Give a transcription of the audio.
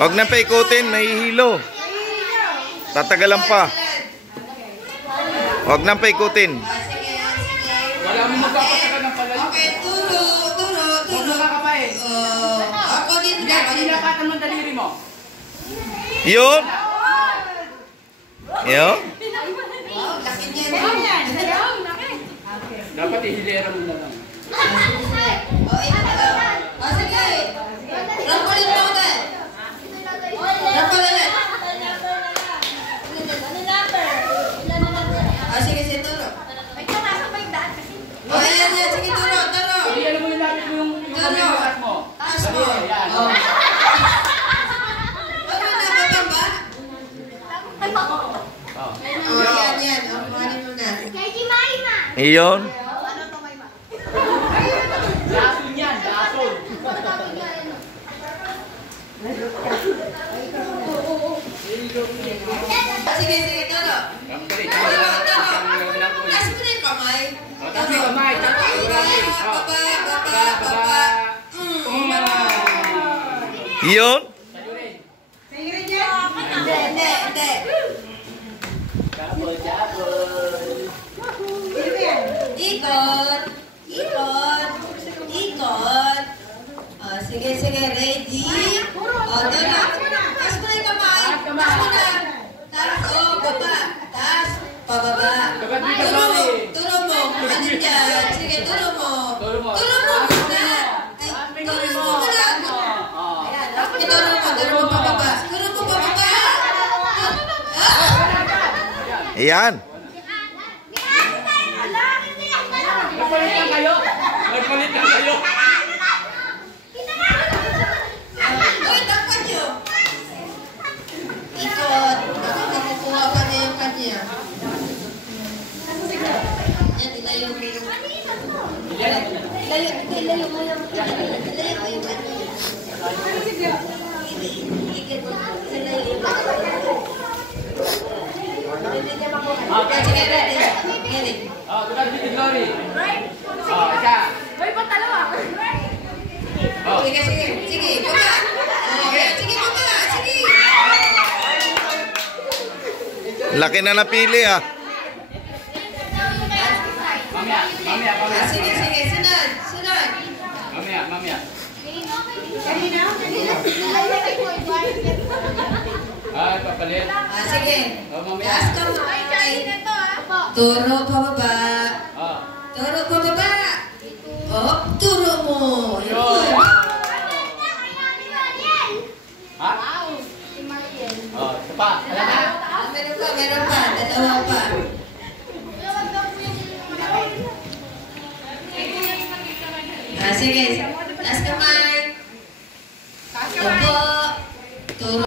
Huwag na paikutin, mahihilo. Tatagalan pa. Huwag na paikutin. Wala mo magpapataka ng palayo. Okay, turo. Huwag mo kakapain. Ako din na. Nilakatan mo ang daliri mo. Yun. Yun. Laki niya. Dapat ihilera mo na lang. Sige. Rampolin mo ulit. Rampolin ulit. Sige, sige, turo. Ayan, sige, turo. Hindi, alam mo nilapit mo yung kabilat mo. Taas mo. Ayan. Huwag mo na bababa. Yan. Kumanin mo na. Iyon. Lason yan, lason. Sige, turo. Taas mo na yung kamay. Taas mo yung kamay. Baba. Iyon. Hindi. Ikot. Sige, ready? Tara. Taas mo na yung kamay. Taas mo na. Taas, baba. Taas, pababa. Turo mo. Ano yan? Sige, turo mo. Turo mo muna. Turo mo muna. Turo mo pababa. Ayan. Nagpalit na kayo. Uy, takpan nyo. Ikot. Ako nakukuha pa niya yung kanya. Yan, ilayo mo yung... Ilayo mo yung kanya. Sige, ready. Tukad dito, Glory. Isa. Sige, baba. Sige, baba. Sige. Laki na napili ah. Mamaya. Sige, sunod. Mamaya. Papalit. Sige. Mamaya. Taas kamay. Turo pababa. Turo pababa. Turo mo. Yun. Ha? Isa pa. Alam na? Meron pa. Dalawa pa. Sige. Taas kamay.